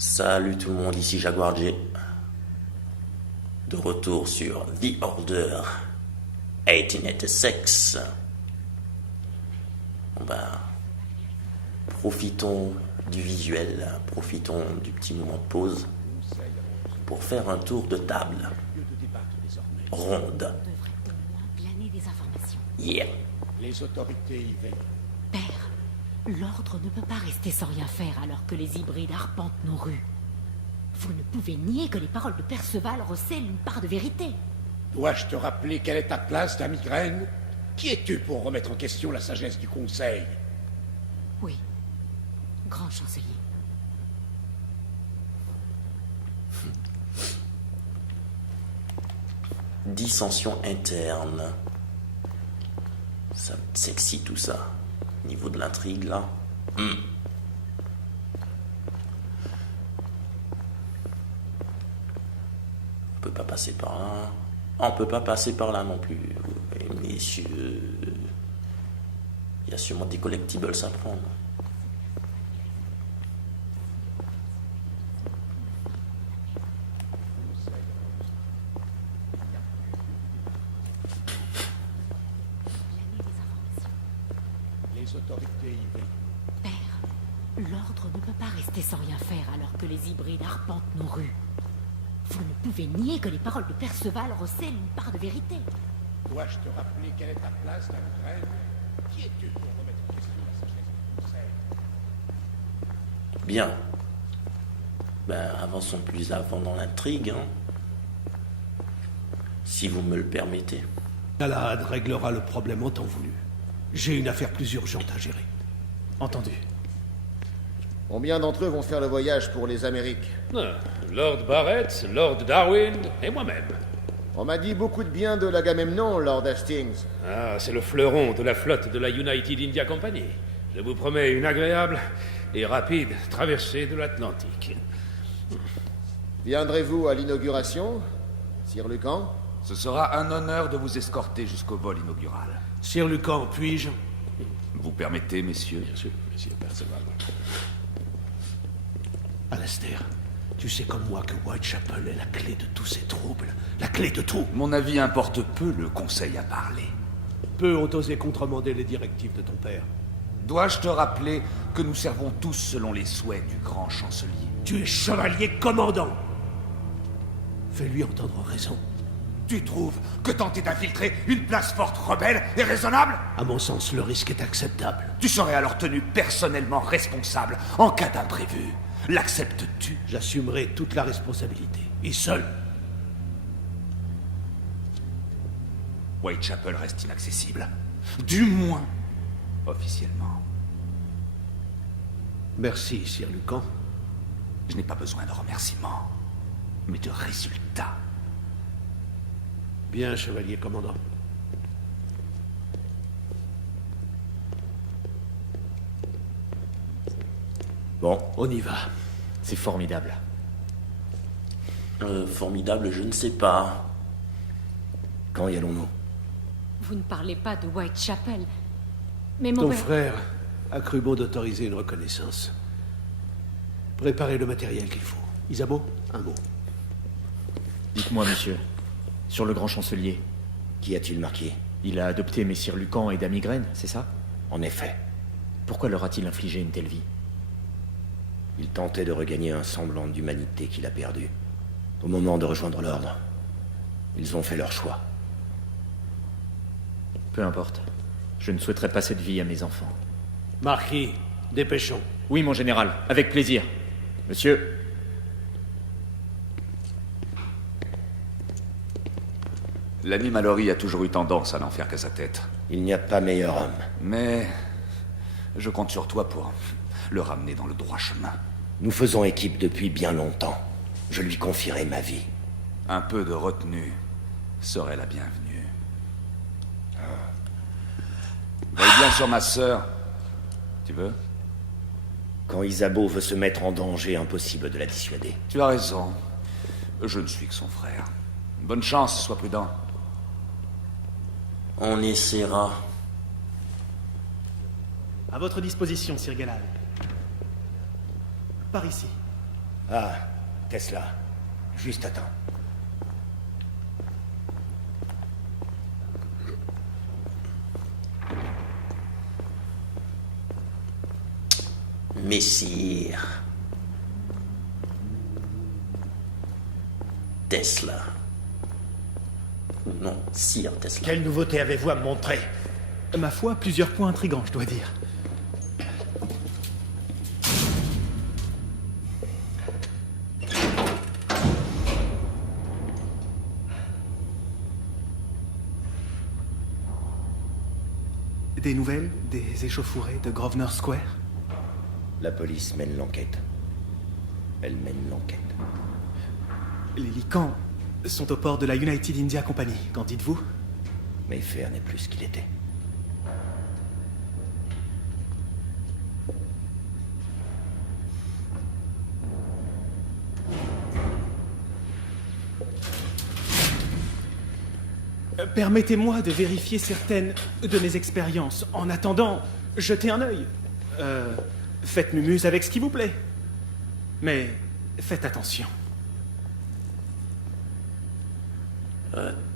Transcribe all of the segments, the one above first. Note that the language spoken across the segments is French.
Salut tout le monde, ici Jaguar J. De retour sur The Order 1886. Profitons du visuel, profitons du petit moment de pause pour faire un tour de table ronde. On devrait au moins glaner des informations. Yeah. Les autorités y veillent. Père, l'ordre ne peut pas rester sans rien faire alors que les hybrides arpentent nos rues. Vous ne pouvez nier que les paroles de Perceval recèlent une part de vérité. Dois-je te rappeler quelle est ta place, dame Migraine? Qui es-tu pour remettre en question la sagesse du Conseil? Oui, grand chancelier. Dissension interne. Ça sexy tout ça. Au niveau de l'intrigue là. On peut pas passer par là. On peut pas passer par là non plus. Messieurs. Il y a sûrement des collectibles à prendre. Les autorités y veillent. Père, l'ordre ne peut pas rester sans rien faire alors que les hybrides arpentent nos rues. Vous ne pouvez nier que les paroles de Perceval recèlent une part de vérité. Dois-je te rappeler quelle est ta place, dame Migraine? Qui es-tu pour remettre en question la sagesse du Conseil? Bien. Avançons plus avant dans l'intrigue, hein. Si vous me le permettez. Galahad réglera le problème en temps voulu. J'ai une affaire plus urgente à gérer. Entendu. Combien d'entre eux vont faire le voyage pour les Amériques? Lord Barrett, Lord Darwin et moi-même. On m'a dit beaucoup de bien de l'Agamemnon, Lord Hastings. Ah, c'est le fleuron de la flotte de la United India Company. Je vous promets une agréable et rapide traversée de l'Atlantique. Viendrez-vous à l'inauguration, Sir Lucan? Ce sera un honneur de vous escorter jusqu'au vol inaugural. Sir Lucan, puis-je? Vous permettez, messieurs? Bien sûr, monsieur Perceval. Alastair, tu sais comme moi que Whitechapel est la clé de tous ces troubles. La clé de tout. Mon avis importe peu, le conseil a parlé. Peu ont osé contremander les directives de ton père. Dois-je te rappeler que nous servons tous selon les souhaits du grand chancelier? Tu es chevalier commandant. Fais-lui entendre raison. Tu trouves que tenter d'infiltrer une place forte rebelle est raisonnable? À mon sens, le risque est acceptable. Tu serais alors tenu personnellement responsable en cas d'imprévu. L'acceptes-tu? J'assumerai toute la responsabilité. Et seul. Whitechapel reste inaccessible. Du moins, officiellement. Merci, Sir Lucan. Je n'ai pas besoin de remerciements, mais de résultats. Bien, chevalier commandant. Bon, On y va. C'est formidable. formidable, je ne sais pas. Quand y allons-nous? Vous ne parlez pas de Whitechapel. Mais mon Ton père... frère a cru bon d'autoriser une reconnaissance. Préparez le matériel qu'il faut. Isabeau, un mot. Dites-moi, monsieur, sur le grand chancelier, Qu'y a-t-il marqué? il a adopté messire Lucan et dame Migraine, c'est ça? En effet, Pourquoi leur a-t-il infligé une telle vie? il tentait de regagner un semblant d'humanité qu'il a perdu. Au moment de rejoindre l'ordre, ils ont fait leur choix. Peu importe. Je ne souhaiterais pas cette vie à mes enfants. Marquis, dépêchons. Oui, mon général, avec plaisir. Monsieur, L'ami Mallory a toujours eu tendance à n'en faire qu'à sa tête. Il n'y a pas meilleur homme. Mais je compte sur toi pour le ramener dans le droit chemin. Nous faisons équipe depuis bien longtemps. Je lui confierai ma vie. Un peu de retenue serait la bienvenue. Veille bien sur ma sœur. Tu veux? Quand Isabeau veut se mettre en danger, impossible de la dissuader. Tu as raison. Je ne suis que son frère. Bonne chance, sois prudent. On essaiera. À votre disposition, Sir Galahad. Par ici. Ah, Tesla. Juste attends. Messire. Tesla. Ou non, Sire Tesla. Quelle nouveauté avez-vous à me montrer? Ma foi, plusieurs points intrigants, je dois dire. Des nouvelles des échauffourées de Grosvenor Square? La police mène l'enquête. Elle mène l'enquête. Les Lycans sont au port de la United India Company, qu'en dites-vous? Mayfair n'est plus ce qu'il était. Permettez-moi de vérifier certaines de mes expériences. En attendant, jetez un œil. Faites mumuse avec ce qui vous plaît. Mais faites attention.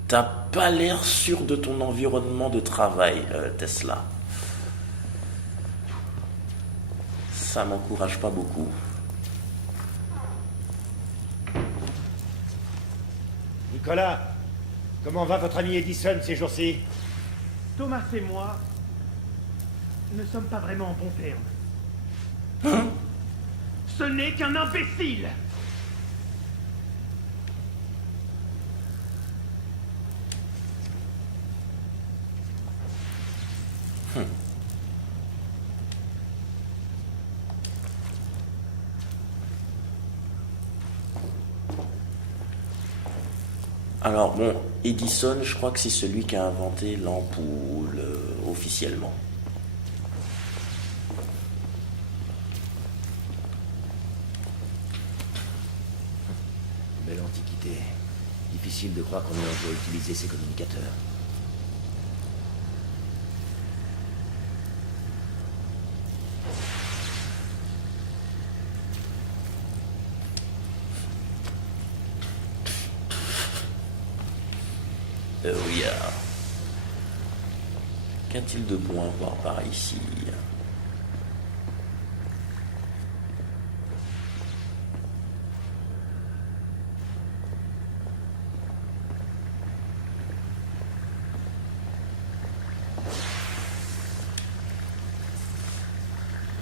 T'as pas l'air sûr de ton environnement de travail, Tesla. Ça m'encourage pas beaucoup. Nicolas, comment va votre ami Edison ces jours-ci? Thomas et moi ne sommes pas vraiment en bons termes. Hein? Ce n'est qu'un imbécile! Alors bon, Edison, je crois que c'est celui qui a inventé l'ampoule officiellement. Belle antiquité. Difficile de croire qu'on ait un jour utilisé ces communicateurs. Oui. Qu'a-t-il de bon à voir par ici?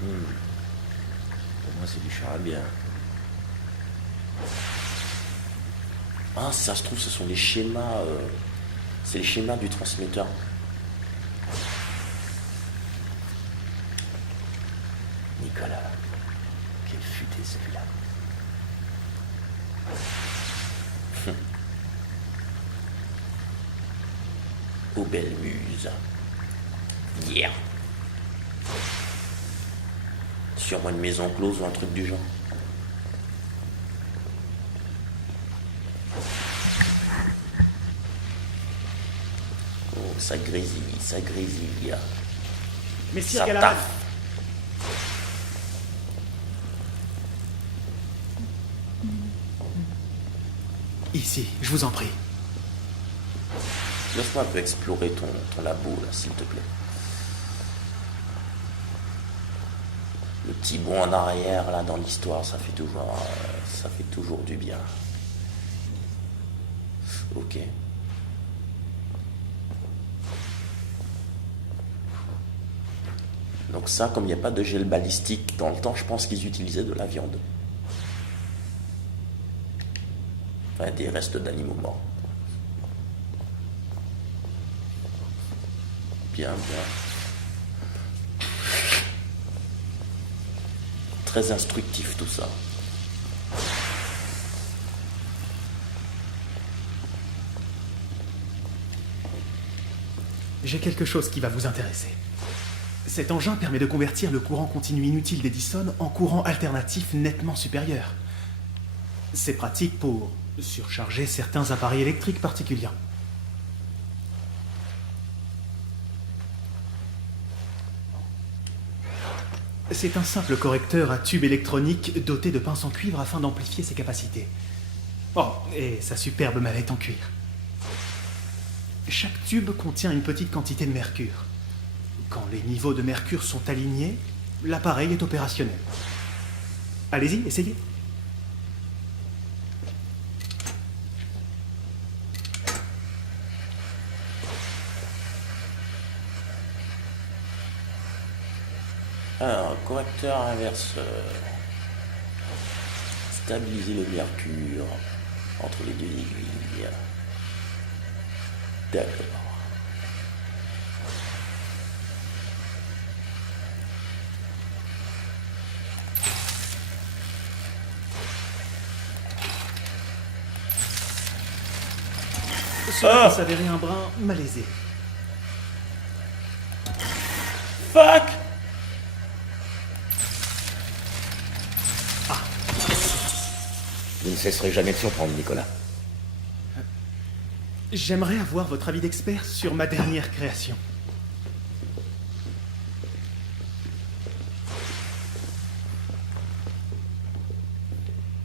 Pour moi, c'est du charabia. Ah, ça se trouve, ce sont les schémas. C'est les schémas du transmetteur. Nicolas, quel futé celui-là. Aux belles muses. Yeah. Sûrement une maison close ou un truc du genre. Oh, ça grésille, ça grésille. Messire Ça Galahad, taffe. ici, je vous en prie. Laisse-moi un peu explorer ton labo, là, s'il te plaît. Le petit bond en arrière, là, dans l'histoire, ça fait toujours du bien. Ok. Donc ça, comme il n'y a pas de gel balistique dans le temps, je pense qu'ils utilisaient de la viande. Enfin, des restes d'animaux morts. Bien, bien. Très instructif tout ça. J'ai quelque chose qui va vous intéresser. Cet engin permet de convertir le courant continu inutile d'Edison en courant alternatif nettement supérieur. C'est pratique pour surcharger certains appareils électriques particuliers. C'est un simple correcteur à tube électronique doté de pinces en cuivre afin d'amplifier ses capacités. Oh, et sa superbe mallette en cuir. Chaque tube contient une petite quantité de mercure. Quand les niveaux de mercure sont alignés, l'appareil est opérationnel. Allez-y, essayez. Alors, correcteur inverseur. Stabiliser le mercure entre les deux aiguilles. D'accord. Cela peut s'avérer un brin malaisé. Fuck! Vous ne cesserez jamais de surprendre, Nicolas. J'aimerais avoir votre avis d'expert sur ma dernière création.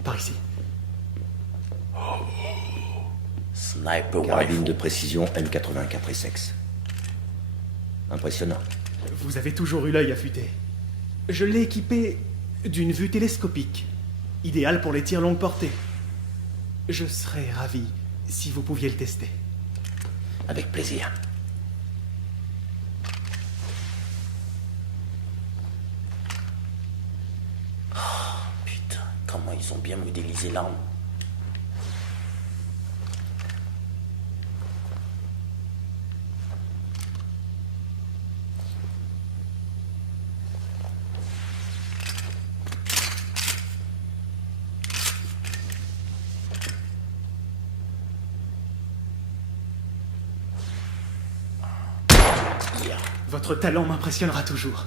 Par ici. Sniper Carabine rifle. de précision M84 Essex. Impressionnant. Vous avez toujours eu l'œil affûté. Je l'ai équipé d'une vue télescopique, idéale pour les tirs longue portée. Je serais ravi si vous pouviez le tester. Avec plaisir. Putain, comment ils ont bien modélisé l'arme. Votre talent m'impressionnera toujours.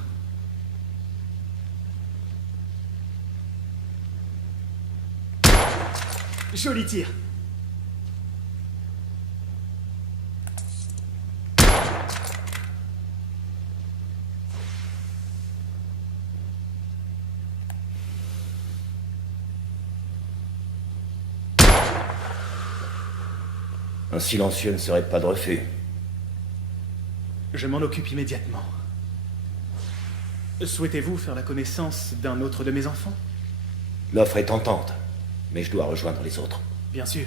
Joli tir. Un silencieux ne serait pas de refus. Je m'en occupe immédiatement. Souhaitez-vous faire la connaissance d'un autre de mes enfants? L'offre est tentante, mais je dois rejoindre les autres. Bien sûr.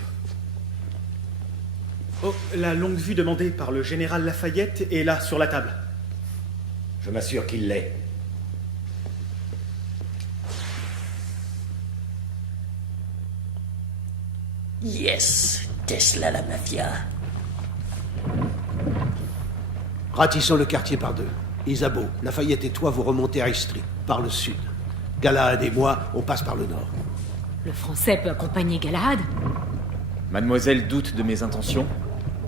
Oh, la longue vue demandée par le général Lafayette est là, sur la table. Je m'assure qu'il l'est. Yes, Tesla la mafia. Ratissons le quartier par deux. Isabeau, Lafayette et toi, vous remontez High Street, par le sud. Galahad et moi, on passe par le nord. Le Français peut accompagner Galahad? Mademoiselle doute de mes intentions.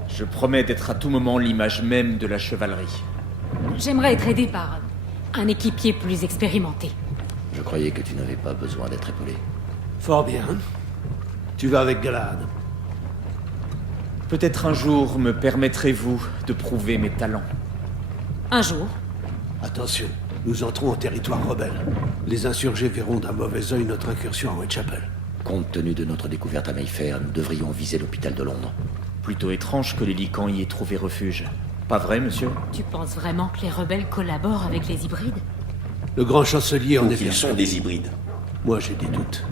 Je promets d'être à tout moment l'image même de la chevalerie. J'aimerais être aidé par un équipier plus expérimenté. Je croyais que tu n'avais pas besoin d'être épaulé. Fort bien. Tu vas avec Galahad. Peut-être un jour me permettrez-vous de prouver mes talents. Un jour, Attention, nous entrons en territoire rebelle. Les insurgés verront d'un mauvais œil notre incursion à Whitechapel. Compte tenu de notre découverte à Mayfair, nous devrions viser l'hôpital de Londres. Plutôt étrange que les Lycans y aient trouvé refuge. Pas vrai, monsieur? tu penses vraiment que les rebelles collaborent avec les hybrides? Le grand chancelier en est Ils sont persuadé. des hybrides. Moi, j'ai des doutes.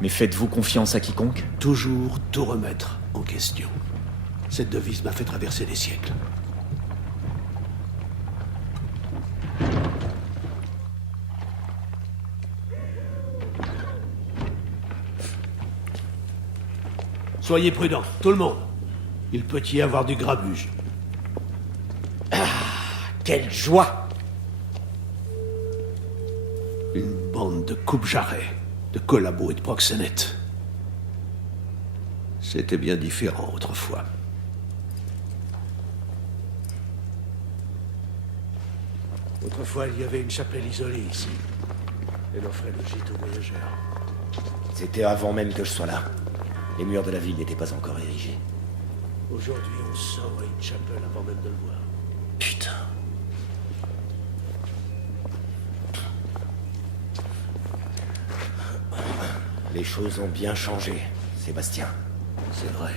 Mais faites-vous confiance à quiconque? Toujours tout remettre en question. Cette devise m'a fait traverser des siècles. Soyez prudents, tout le monde. Il peut y avoir du grabuge. Quelle joie! Une bande de coupe-jarrets, de collabos et de proxénètes. C'était bien différent autrefois. Autrefois, il y avait une chapelle isolée ici. Elle offrait le gîte aux voyageurs. C'était avant même que je sois là. Les murs de la ville n'étaient pas encore érigés. Aujourd'hui, on sort à une chapelle avant même de le voir. Putain. Les choses ont bien changé, Sébastien. C'est vrai.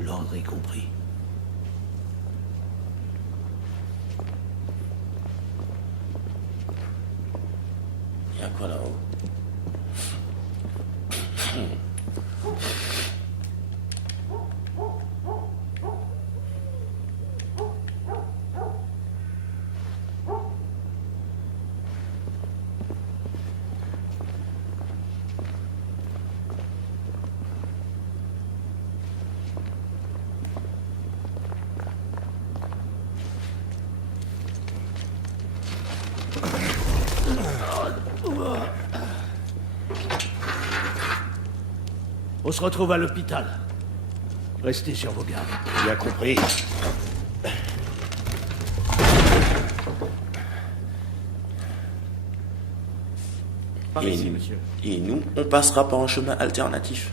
L'ordre y compris. Il y a quoi là-haut? On se retrouve à l'hôpital. Restez sur vos gardes. Bien compris. Par Et ici, nous- monsieur. Et nous, on passera par un chemin alternatif.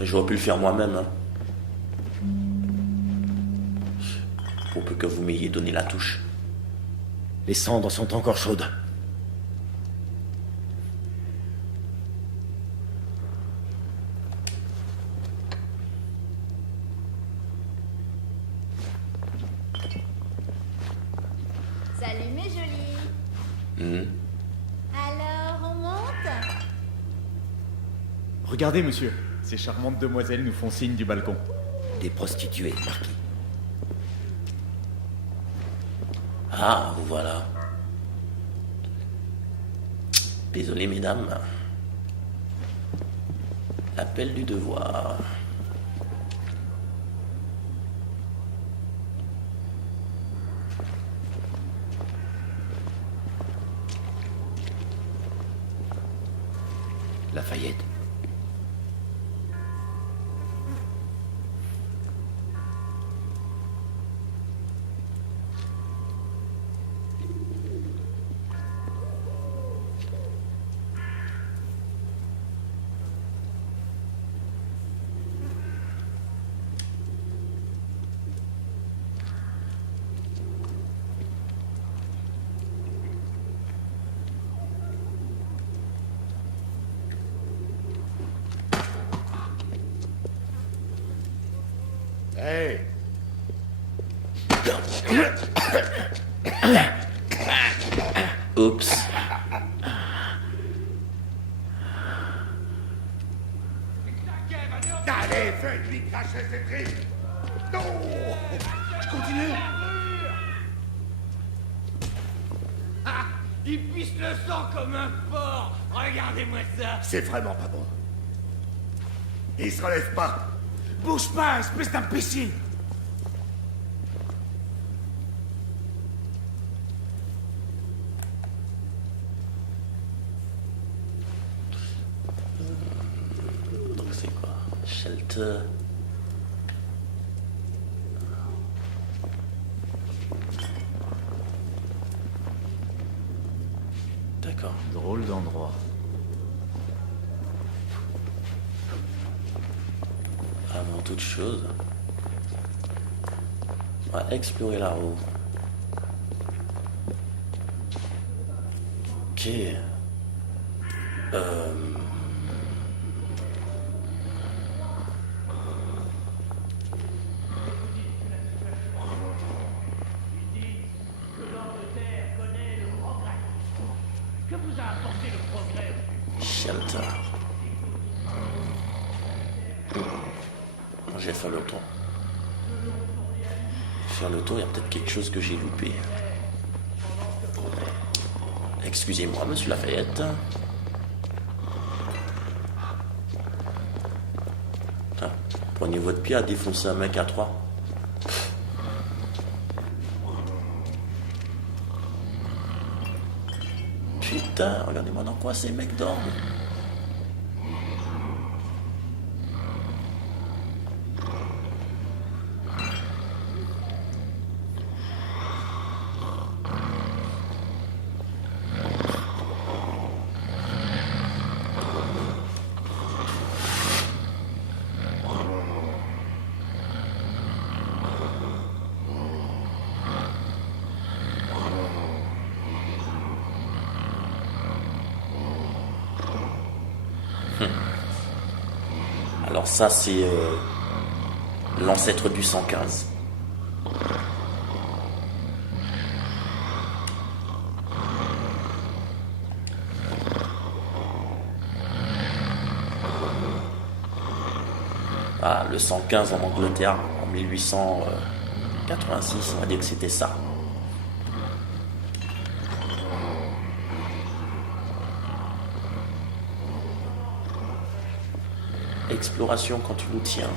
J'aurais pu le faire moi-même. Hein. Pour peu que vous m'ayez donné la touche. Les cendres sont encore chaudes. Salut mes jolis. Hmm. Alors, on monte? Regardez, monsieur. Ces charmantes demoiselles nous font signe du balcon. Des prostituées, Marquis. Ah, vous voilà. Désolé, mesdames. L'appel du devoir. Lafayette. Hey, Oups. allez, faites-lui cracher ses tripes. Non. Continue. Ah, il pisse le sang comme un porc. Regardez-moi ça. C'est vraiment pas bon. Il se relève pas. Bouge pas, espèce d'imbécile. Donc c'est quoi? Shelter. D'accord. Drôle d'endroit. Avant toute chose, on va explorer là-haut. Ok. Shelter. J'ai fait le tour. Faire le tour, il y a peut-être quelque chose que j'ai loupé. Excusez-moi, monsieur Lafayette. Putain, prenez votre pied à défoncer un mec à 3. Putain, regardez-moi dans quoi ces mecs dorment. Alors ça, c'est l'ancêtre du 115. Ah, le 115 en Angleterre, en 1886, on va dire que c'était ça. Exploration quand tu nous tiens.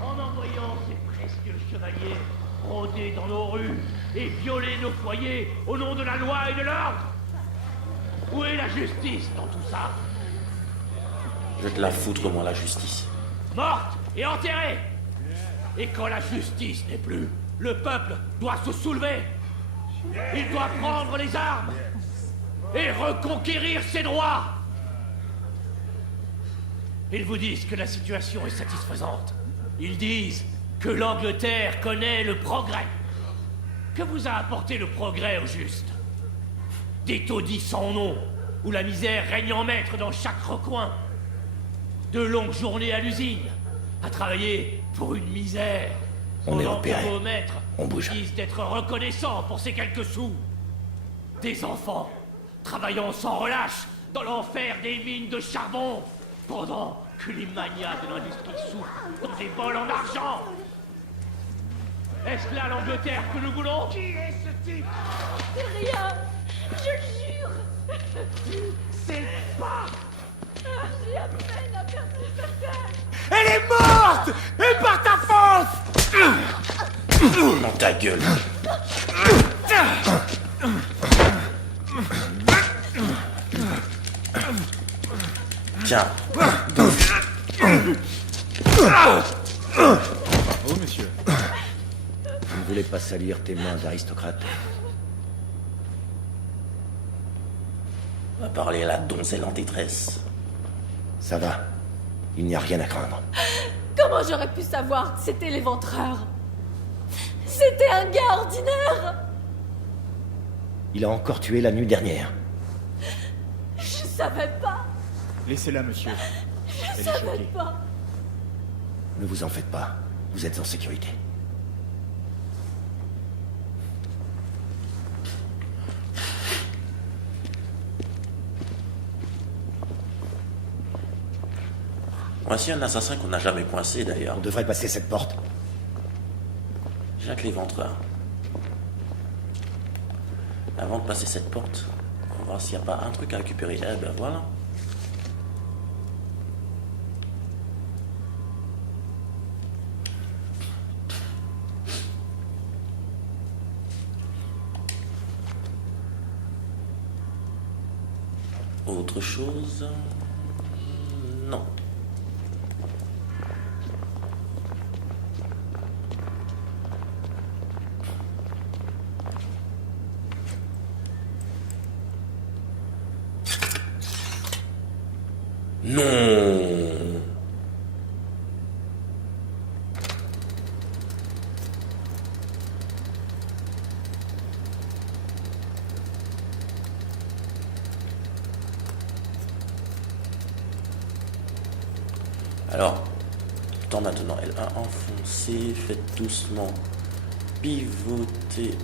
En envoyant ces précieux chevaliers rôder dans nos rues et violer nos foyers au nom de la loi et de l'ordre. Où est la justice dans tout ça? Je vais te la foutre, moi, la justice. Morte et enterrée. Et quand la justice n'est plus, le peuple doit se soulever. Il doit prendre les armes et reconquérir ses droits. Ils vous disent que la situation est satisfaisante. Ils disent que l'Angleterre connaît le progrès. Que vous a apporté le progrès au juste? Des taudis sans nom, où la misère règne en maître dans chaque recoin. De longues journées à l'usine, à travailler pour une misère. On est pendant repérés. que vos maîtres On bouge. disent d'être reconnaissants pour ces quelques sous. Des enfants travaillant sans relâche dans l'enfer des mines de charbon, pendant que les manias de l'industrie souffrent dans des bols en argent. Est-ce là l'Angleterre que nous voulons? Qui est ce type? Rien. Je le jure. C'est pas... J'ai à peine aperçu sa tête. Elle est morte! Et par ta faute! Dans ta gueule. Tiens. Oh, monsieur. Je ne voulais pas salir tes mains d'aristocrate. On va parler à la donzelle en détresse. Ça va. Il n'y a rien à craindre. Comment j'aurais pu savoir que c'était l'éventreur? C'était un gars ordinaire. Il a encore tué la nuit dernière. Je savais pas. Laissez-la, monsieur. Je Elle est savais choquée. pas. Ne vous en faites pas. Vous êtes en sécurité. Voici un assassin qu'on n'a jamais coincé d'ailleurs. On devrait passer cette porte. Jacques l'Éventreur. Avant de passer cette porte, on va voir s'il n'y a pas un truc à récupérer. Eh ben voilà. Autre chose? Non. Non. Alors, temps maintenant, L1 enfoncé, faites doucement pivoter.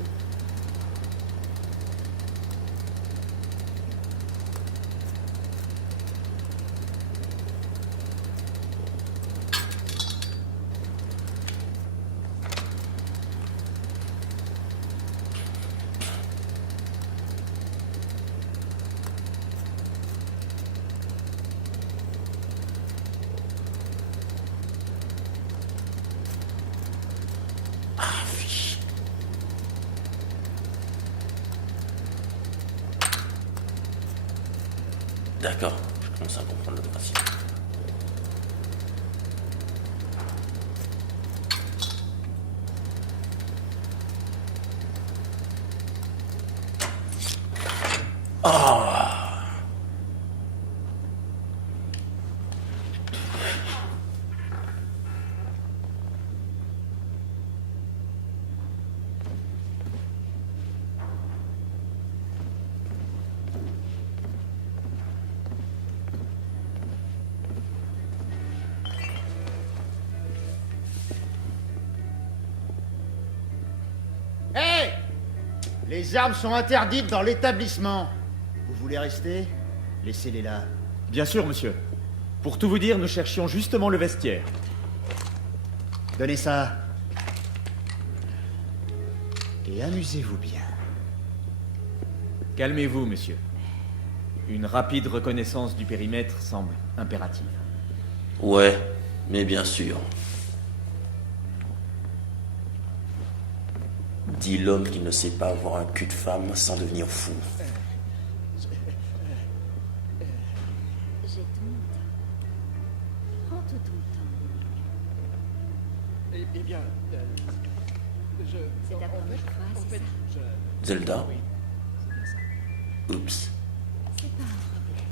D'accord, je commence à comprendre le principe. Les armes sont interdites dans l'établissement. Vous voulez rester? Laissez-les là. Bien sûr, monsieur. Pour tout vous dire, nous cherchions justement le vestiaire. Donnez ça. Et amusez-vous bien. Calmez-vous, monsieur. Une rapide reconnaissance du périmètre semble impérative. Ouais, mais bien sûr. Dit l'homme qui ne sait pas avoir un cul de femme sans devenir fou. J'ai tout mon temps. Prends tout ton temps. Eh bien, C'est ta première fois, c'est ça? Zelda. Oui, c'est bien ça. Oups. C'est pas un problème.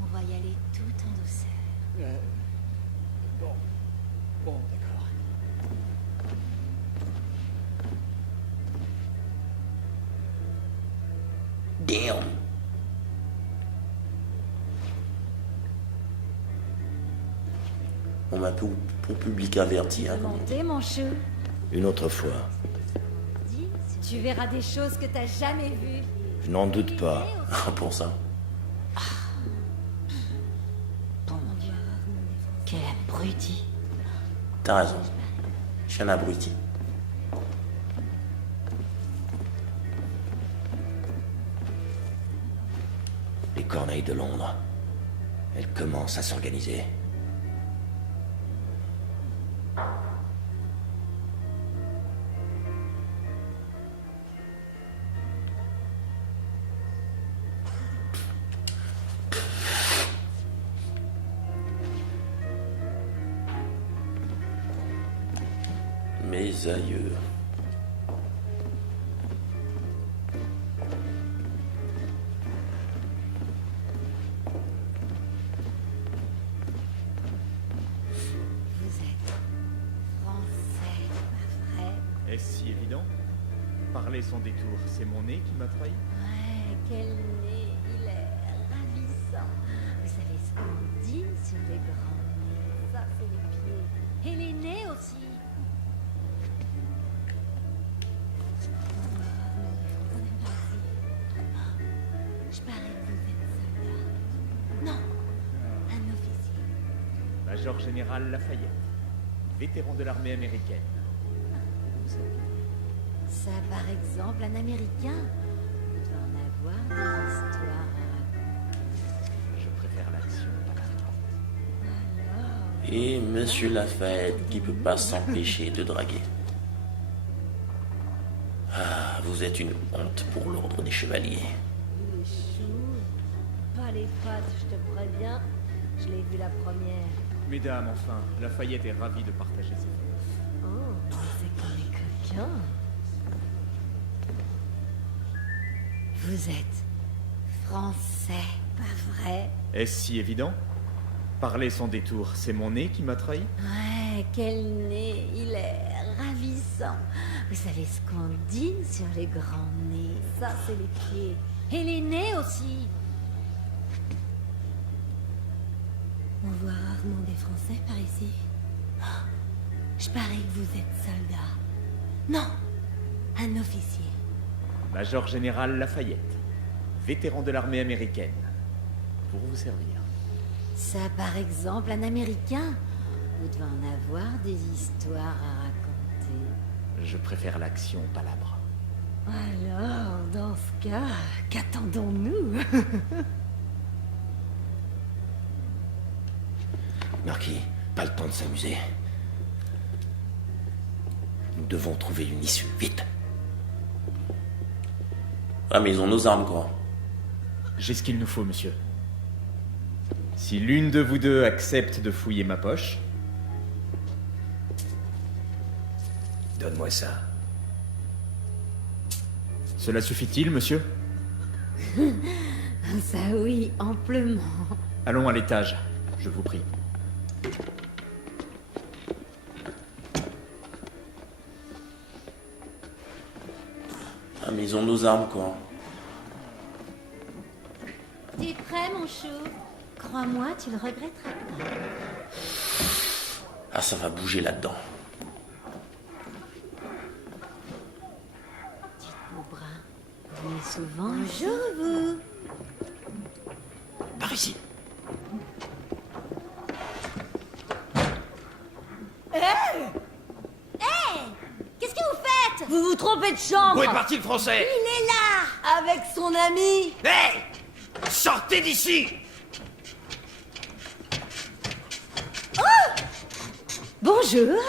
On va y aller tout en douceur. Bon, d'accord. Damn. On m'a pour public averti. Hein, Montez, mon chou. Une autre fois. Tu verras des choses que t'as jamais vues. Je n'en doute pas. pour ça. Bon Dieu. Quel abruti. T'as raison. Je suis un abruti. Les corneilles de Londres. Elles commencent à s'organiser. Mes aïeux. Vous êtes français, pas vrai? Est-ce si évident? Parler sans détour, c'est mon nez qui m'a trahi? Ouais, quel nez, il est ravissant. Vous savez ce qu'on dit sur les grands nez? Ça, c'est les pieds. Et les nez aussi. Je parie que vous êtes soldat. Non, un officier. Major Général Lafayette, vétéran de l'armée américaine. Ça, par exemple, un Américain. Il doit en avoir des histoires à raconter. Je préfère l'action à la parole. Alors, Et Monsieur Lafayette qui peut pas s'empêcher de draguer. Ah, vous êtes une honte pour l'ordre des chevaliers. il est chou. Pas les pattes, je te préviens. Je l'ai vu la première. Mesdames, enfin, Lafayette est ravi de partager ses photos. Oh, mais c'est qu'on est coquin. Vous êtes français, pas vrai? Est-ce si évident? Parler sans détour, c'est mon nez qui m'a trahi? Ouais, quel nez, il est ravissant. Vous savez ce qu'on dit sur les grands nez? Ça, c'est les pieds. Et les nez aussi. On voit rarement des Français par ici. Oh, je parie que vous êtes soldat. Non, un officier. Major Général Lafayette, vétéran de l'armée américaine. Pour vous servir. Ça, par exemple, un Américain. Vous devez en avoir des histoires à raconter. Je préfère l'action au palabre. Alors, dans ce cas, qu'attendons-nous? Marquis, pas le temps de s'amuser. Nous devons trouver une issue, vite. Ah, mais ils ont nos armes, quoi. J'ai ce qu'il nous faut, monsieur. Si l'une de vous deux accepte de fouiller ma poche... Donne-moi ça. Cela suffit-il, monsieur? Ça oui, amplement. Allons à l'étage, je vous prie. Ah, mais ils ont nos armes, quoi. T'es prêt, mon chou? Crois-moi, tu le regretteras pas. Ah, ça va bouger là-dedans. Tu Aubrun, venez souvent. Bonjour, vous. Par ici. Qu'est-ce que vous faites? Vous vous trompez de chambre. Où est parti le français? Il est là, avec son ami. Hé! Sortez d'ici! Bonjour.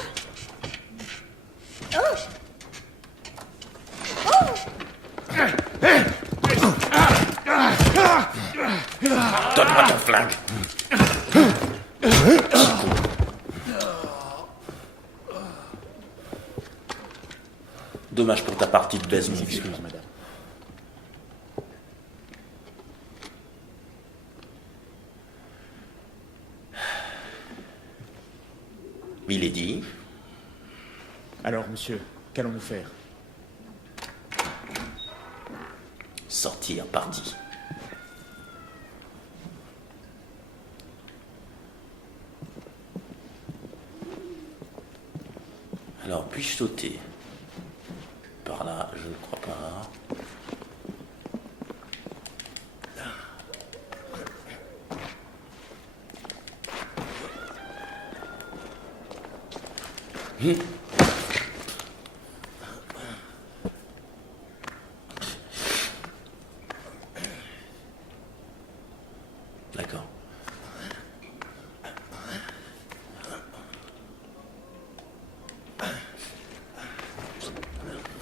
Donne-moi ton flingue. Dommage pour ta partie de baise, mon vieux. Excuse, madame. Milady, Alors, monsieur, qu'allons-nous faire? sortir, parti. Alors, puis-je sauter? Par là, je ne crois pas. D'accord.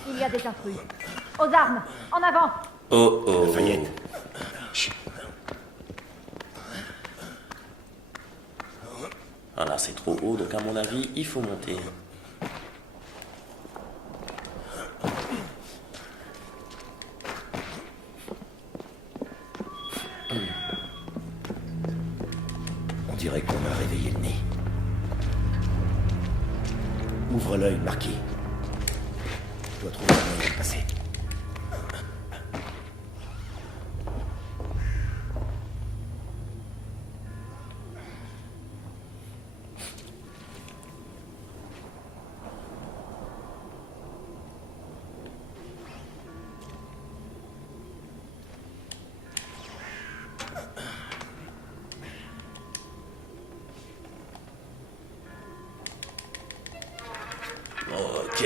Il y a des intrus. Aux armes, en avant. Oh oh. Lafayette. Voilà, c'est trop haut, donc à mon avis, il faut monter. On dirait qu'on a réveillé le nez. Ouvre l'œil, Marquis. Je dois trouver un moyen de passer. Ok.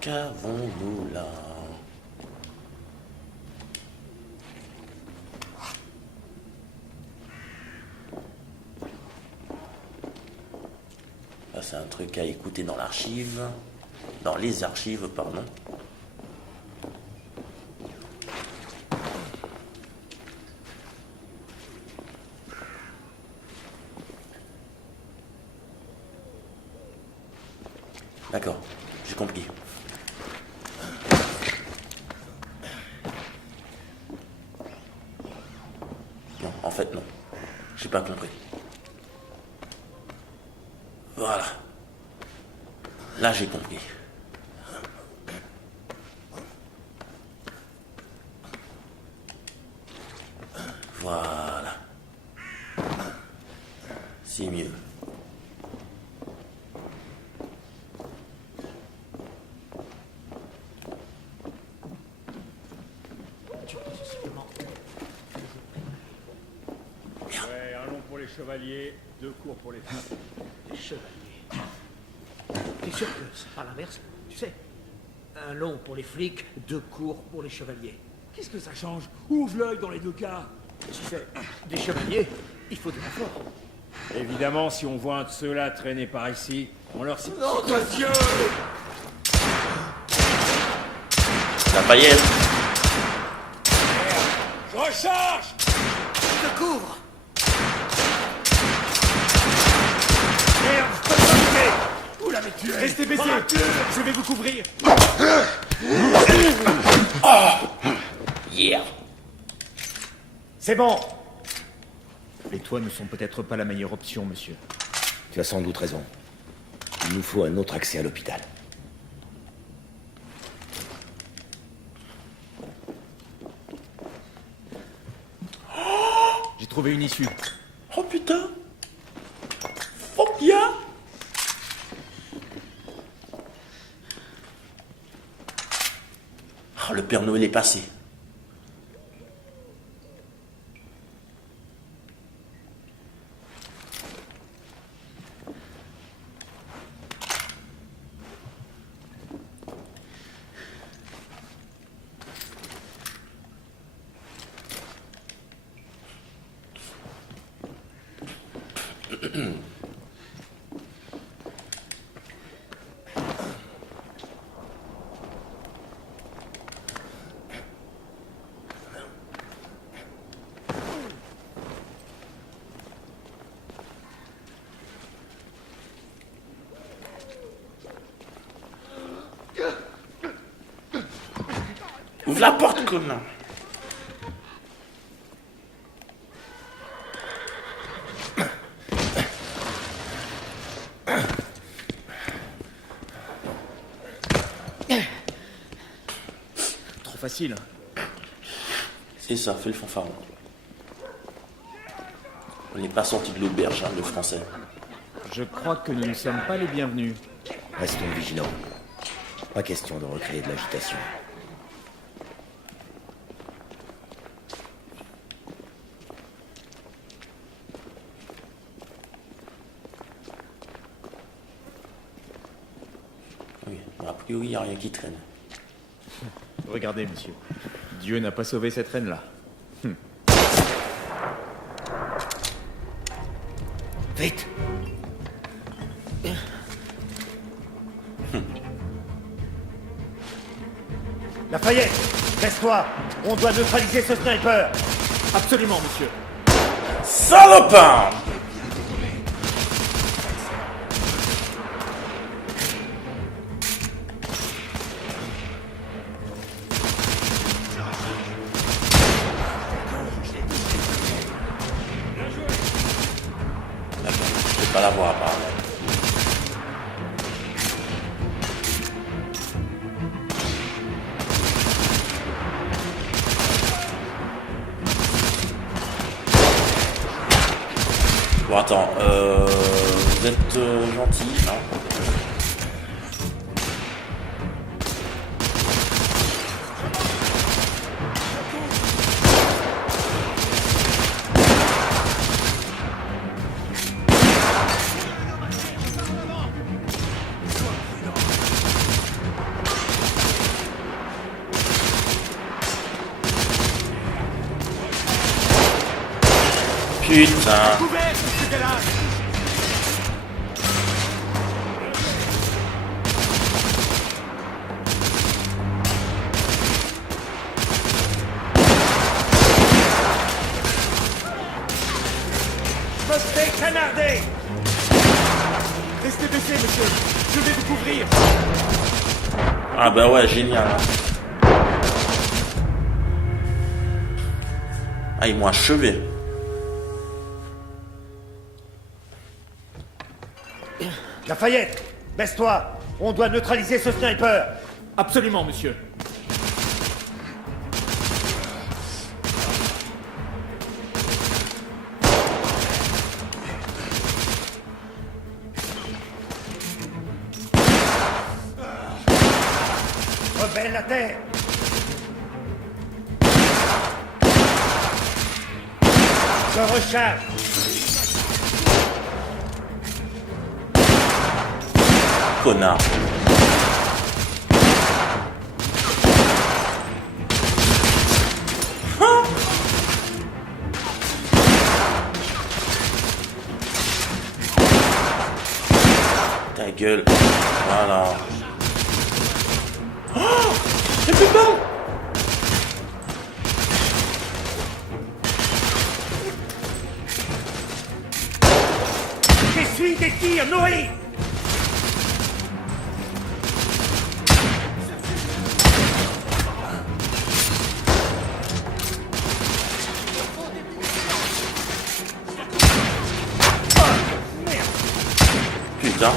Qu'avons-nous là? Là, c'est un truc à écouter dans l'archive. Dans les archives, pardon. D'accord, j'ai compris. Non, en fait, non. J'ai pas compris. Voilà. Là, j'ai compris. Voilà. C'est mieux. Ouais, un long pour les chevaliers, 2 cours pour les femmes. Les chevaliers. T'es sûr que c'est pas l'inverse? Tu sais, un long pour les flics, 2 cours pour les chevaliers. Qu'est-ce que ça change? Ouvre l'œil dans les 2 cas. Tu sais, des chevaliers, il faut de l'effort. Évidemment, si on voit un de ceux-là traîner par ici, on leur cite. Non, toi, Dieu! Lafayette. Je recharge! Je te couvre! Merde, je peux pas bouger! Vous l'avez tué! Restez baissés! Je vais vous couvrir! Yeah. C'est bon! Les toits ne sont peut-être pas la meilleure option, monsieur. Tu as sans doute raison. Il nous faut un autre accès à l'hôpital. trouver une issue. Oh putain. Fuck yeah. Oh, le Père Noël est passé. Ouvre la porte, connard. Trop facile. C'est ça, fais le fanfaron. On n'est pas sorti de l'auberge, hein, le français. Je crois que nous ne sommes pas les bienvenus. Restons vigilants. Pas question de recréer de l'agitation. Oui, a priori, il n'y a rien qui traîne. Regardez, monsieur. Dieu n'a pas sauvé cette reine-là. Vite! Lafayette, laisse-toi. On doit neutraliser ce sniper. Absolument, monsieur. Salopin! Je peux pas la voir apparemment. Bon, attends, vous êtes gentil, non? Putain. Je me fais canarder. Restez baissés, monsieur. Je vais vous couvrir. Ah bah ouais, génial. Hein. Ah, ils m'ont achevé. Lafayette, baisse-toi. On doit neutraliser ce sniper. Absolument, monsieur. Rebelle la terre. Je recharge. Connard. Hein? Ta gueule. Voilà. Oh, c'est plus bon. J'essuie des tirs, Noé. Putain.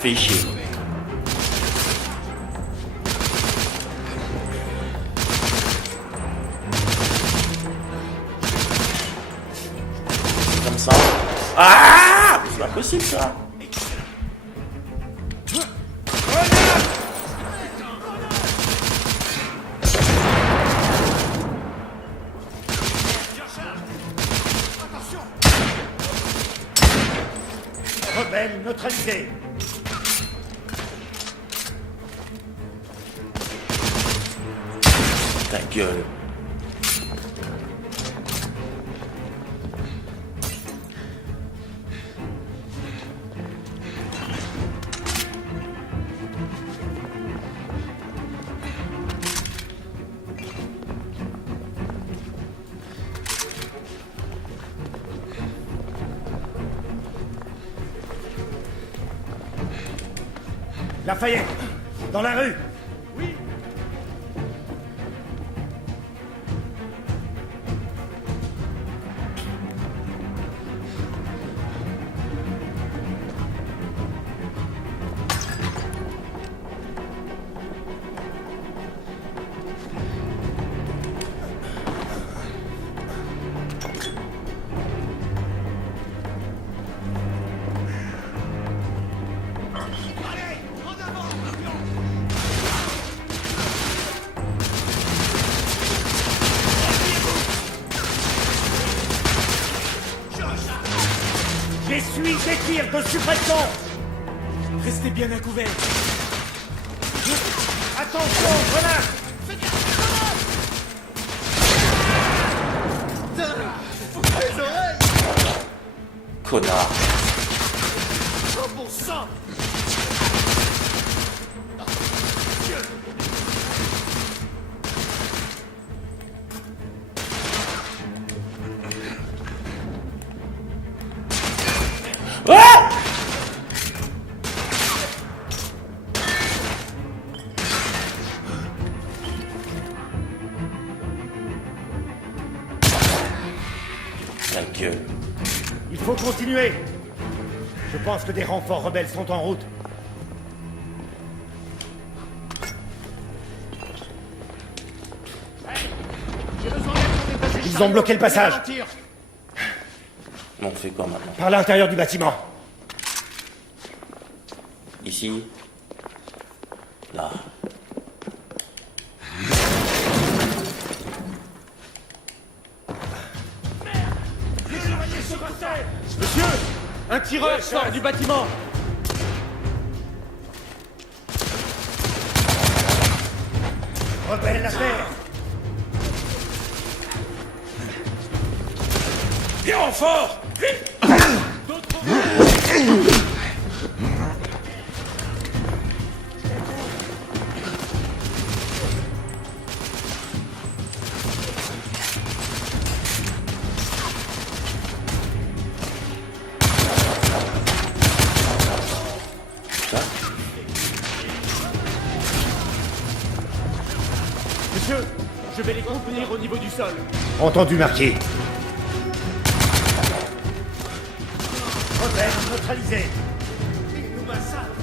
Fais chier. Comme ça. Ah! C'est pas possible ça. Rebelle neutralisé. Ta gueule. Lafayette, dans la rue. J'essuie des tirs de suppression. Restez bien à couvert. Attention, grenade. Connard. Oh bon sang. Ah! Ta gueule. Il faut continuer. Je pense que des renforts rebelles sont en route. Ils ont bloqué le passage. On fait quoi maintenant? Par l'intérieur du bâtiment. Ici. Là. Monsieur, un tireur sort du bâtiment. Rebelle la terre. Des renforts! Monsieur, je vais les contenir au niveau du sol. Entendu, marquis. Rebelle neutralisé. Ils nous massacrent.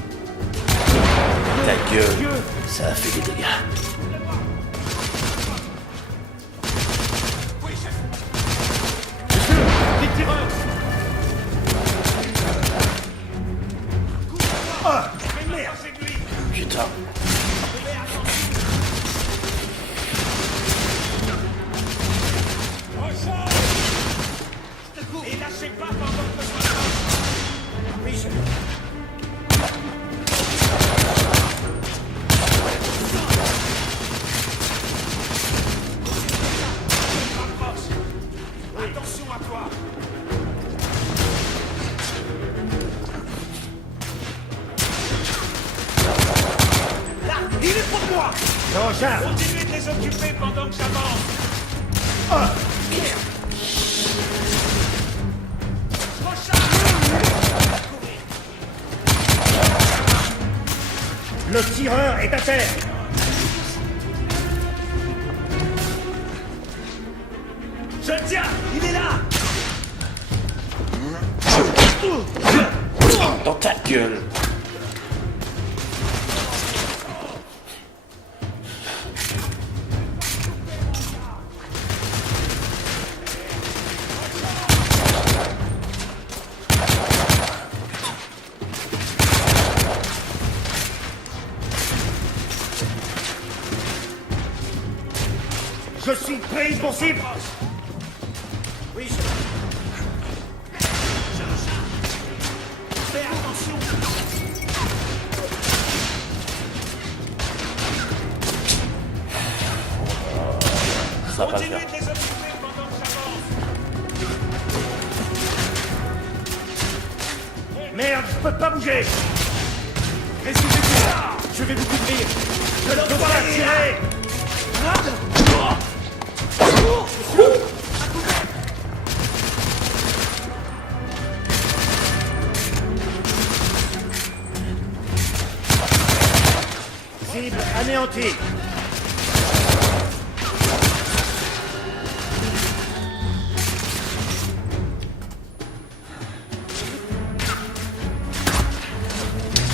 Ta gueule. Ça a fait des dégâts. Monsieur, des tireurs. Ah, merde, c'est lui. Putain. Et lâchez pas pendant que je m'attends. Oui, je... Attention à toi. Là, il est pour moi. Non, Jean. Continuez de les occuper pendant que j'avance. Ah, merde. Le tireur est à terre. Je le tiens. Il est là. Dans ta gueule. Je suis pris pour cible. Oui, fais attention. Ça va pas le faire. Merde, je peux pas bouger. Je vais vous couvrir. Je ne peux pas tirer. Cible anéantie.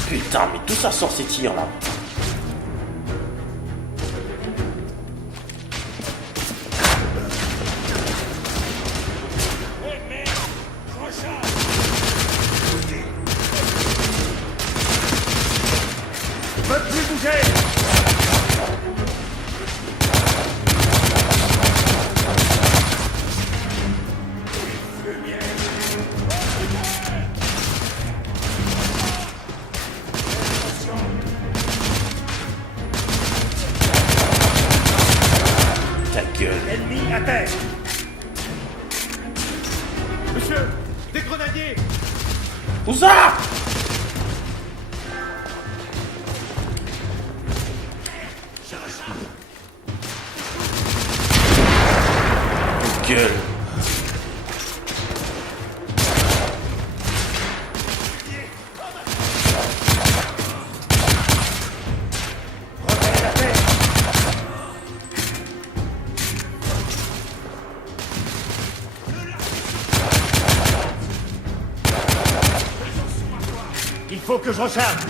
Putain, mais tout ça sort ces tirs là. Je peux plus bouger. Ta gueule. Ennemi à terre. Monsieur, des grenadiers! Où ça? Gueule. Repère la terre. Il faut que je recharge.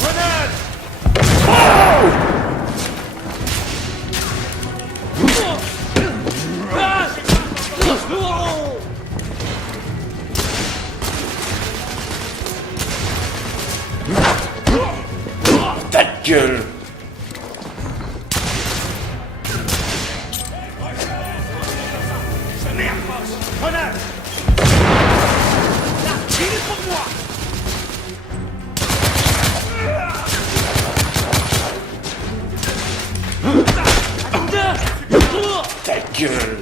Grenade! Ta gueule. Grenade! Là, il est pour moi! Ta gueule.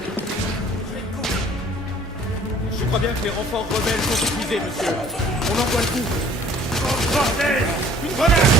Je crois bien que les renforts rebelles sont épuisés, monsieur. On envoie le coup. Oh bordel! Une grenade!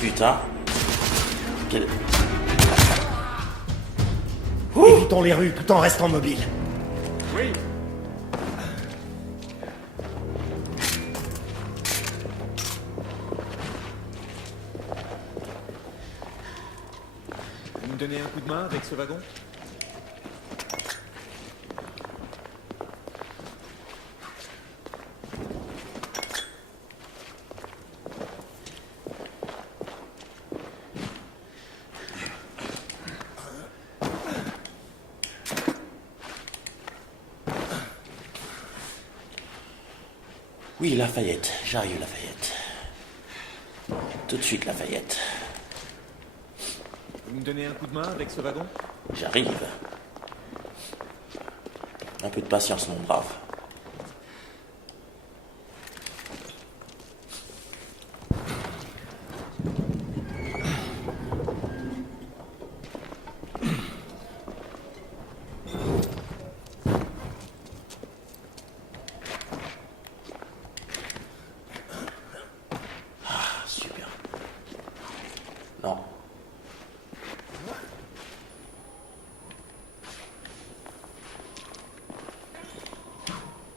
Putain. Quel... Évitons les rues tout en restant mobile. Oui. Vous me donnez un coup de main avec ce wagon? Oui, Lafayette. J'arrive, Lafayette. Tout de suite, Lafayette. Vous me donnez un coup de main avec ce wagon? J'arrive. Un peu de patience, mon brave. Ah, super. Non.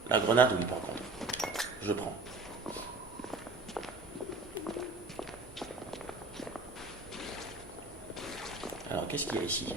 La grenade, oui, par contre. Je prends. qu'est-ce qu'il y a ici?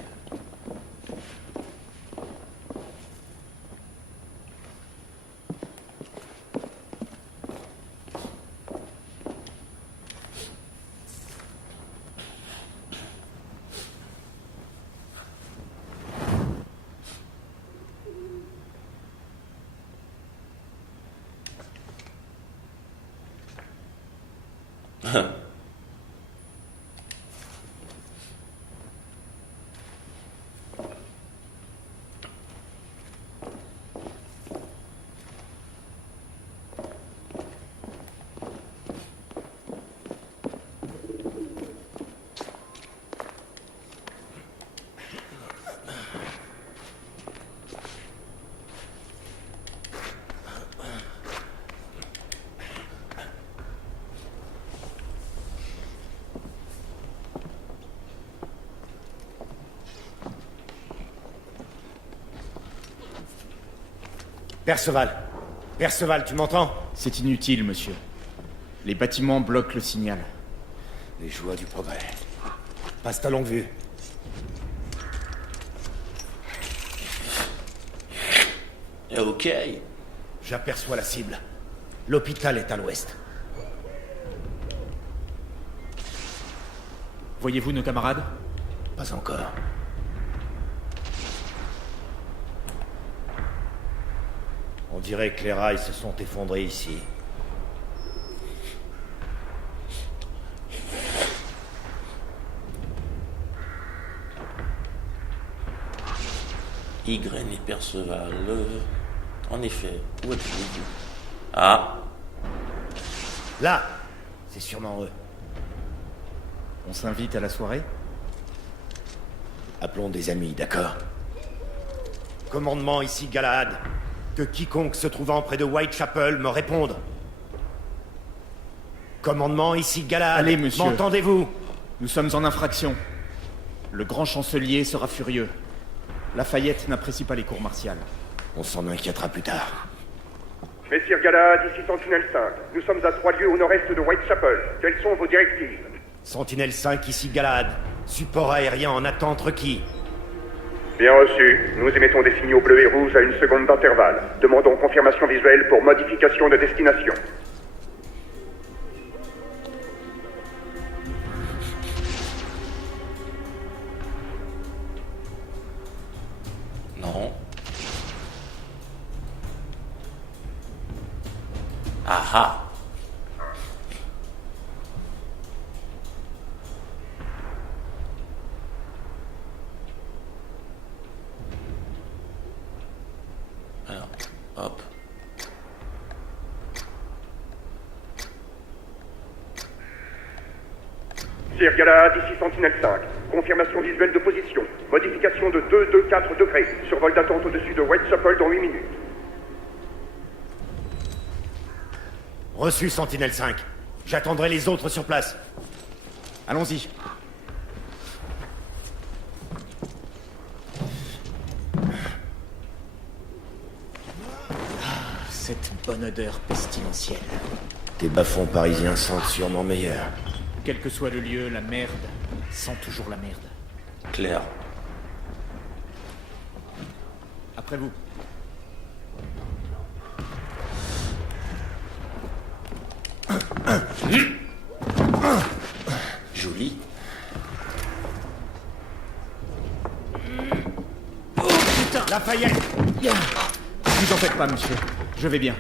Perceval. Perceval, tu m'entends? C'est inutile, monsieur. Les bâtiments bloquent le signal. Les joies du progrès. Passe ta longue vue. Ok. J'aperçois la cible. L'hôpital est à l'ouest. Voyez-vous nos camarades? Pas encore. On dirait que les rails se sont effondrés ici. Ygren et Perceval. En effet, où êtes-vous? Ah. Là! C'est sûrement eux. On s'invite à la soirée? Appelons des amis, d'accord? Commandement ici Galahad. Que quiconque se trouvant près de Whitechapel me réponde. Commandement ici Galahad. Allez, monsieur. M'entendez-vous? Nous sommes en infraction. Le grand chancelier sera furieux. Lafayette n'apprécie pas les cours martiales. On s'en inquiétera plus tard. Messire Galahad, ici Sentinelle 5. Nous sommes à 3 lieues au nord-est de Whitechapel. Quelles sont vos directives? Sentinelle 5, ici Galahad. Support aérien en attente requis. Bien reçu. Nous émettons des signaux bleus et rouges à 1 seconde d'intervalle. Demandons confirmation visuelle pour modification de destination. Non. Aha. Alors, hop. Sire Galahad, ici Sentinelle 5. Confirmation visuelle de position. Modification de 224 degrés. Survol d'attente au-dessus de Whitechapel dans 8 minutes. Reçu, Sentinelle 5. J'attendrai les autres sur place. Allons-y. Cette bonne odeur pestilentielle. Tes bas-fonds parisiens sentent sûrement meilleur. Quel que soit le lieu, la merde sent toujours la merde. Claire. Après vous. Joli. Oh putain! Lafayette! Vous en faites pas, monsieur. Je vais bien.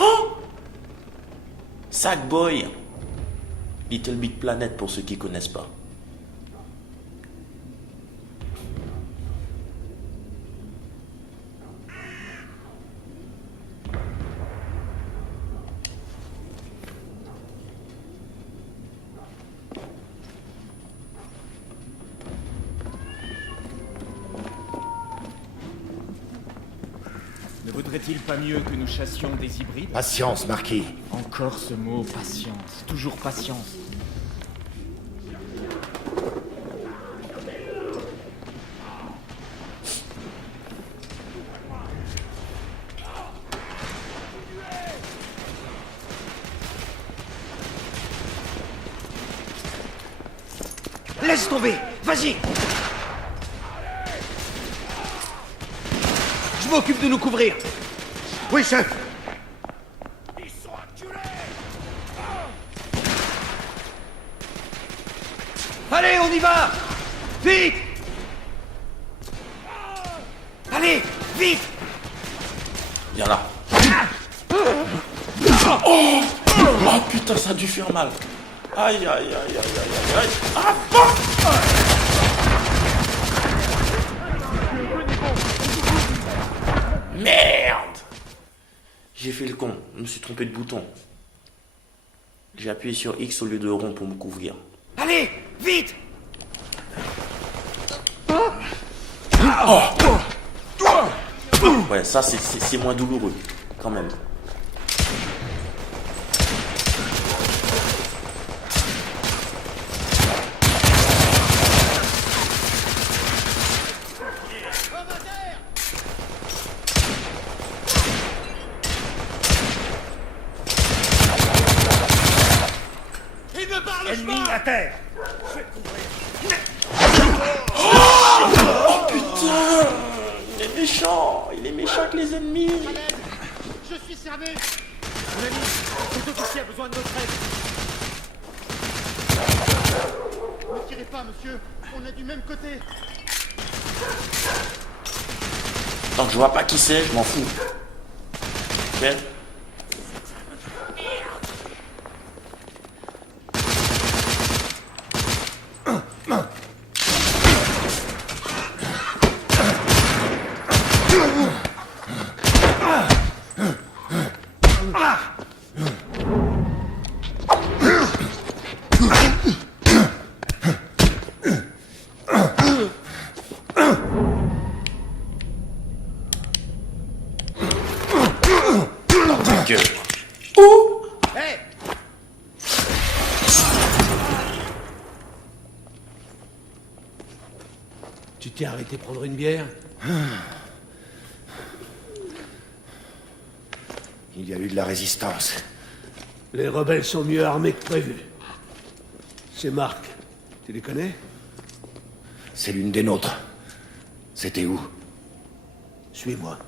Oh! Sackboy. Little Big Planet pour ceux qui connaissent pas. Ne vaudrait-il pas mieux que nous chassions des hybrides? Patience, Marquis. Encore ce mot, patience. Toujours patience. Laisse tomber. Vas-y. Je m'occupe de nous couvrir. Oui, chef. Allez, on y va. Vite. Allez, vite. Viens là. Oh putain, ça a dû faire mal. Aïe, aïe, aïe, aïe, aïe, aïe. Ah, fuck. Merde. J'ai fait le con, je me suis trompé de bouton. J'ai appuyé sur X au lieu de rond pour me couvrir. Allez, vite. Ouais, ça c'est moins douloureux, quand même. Ennemi à terre. Oh putain, il est méchant avec les ennemis. Je suis servi. Mon ami, cet officier a besoin de notre aide. Ne tirez pas, monsieur. On est du même côté. Tant que je vois pas qui c'est, je m'en fous. Ok. Tu t'es arrêté prendre une bière? Il y a eu de la résistance. Les rebelles sont mieux armés que prévu. C'est Marc. Tu les connais? C'est l'une des nôtres. C'était où? Suis-moi.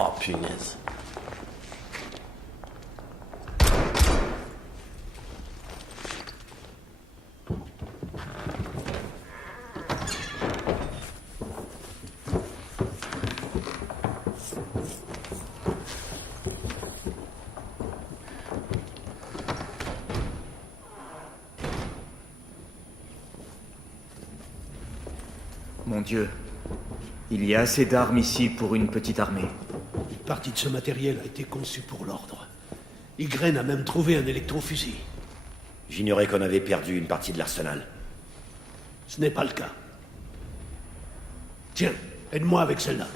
Oh punaise. Mon Dieu, il y a assez d'armes ici pour une petite armée. Une partie de ce matériel a été conçue pour l'ordre. Ygren a même trouvé un électrofusil. J'ignorais qu'on avait perdu une partie de l'arsenal. Ce n'est pas le cas. Tiens, aide-moi avec celle-là.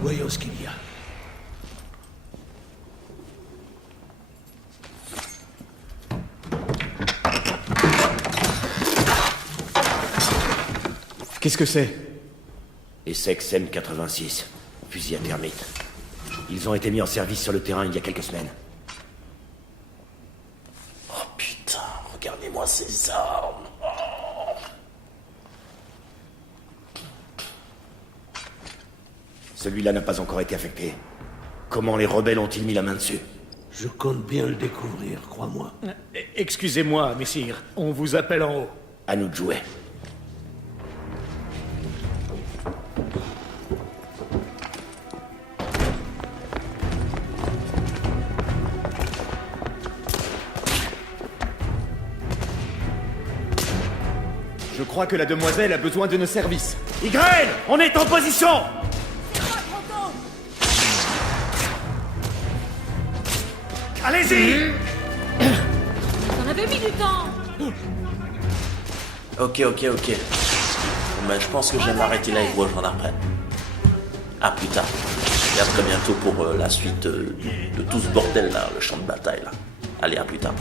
Voyons ce qu'il y a. Qu'est-ce que c'est? Essex M86, fusil à thermite. Ils ont été mis en service sur le terrain il y a quelques semaines. Oh putain, regardez-moi ces armes. Oh. Celui-là n'a pas encore été affecté. Comment les rebelles ont-ils mis la main dessus? Je compte bien le découvrir, crois-moi. Excusez-moi, messire. On vous appelle en haut. À nous de jouer. Je crois que la demoiselle a besoin de nos services. Ygren, on est en position. Allez-y. T'en avais mis du temps. Ok. Bon, ben, je pense que je vais m'arrêter là et vous rejoindre après. À plus tard. Et à très bientôt pour la suite de tout ce bordel là, le champ de bataille là. Allez, à plus tard.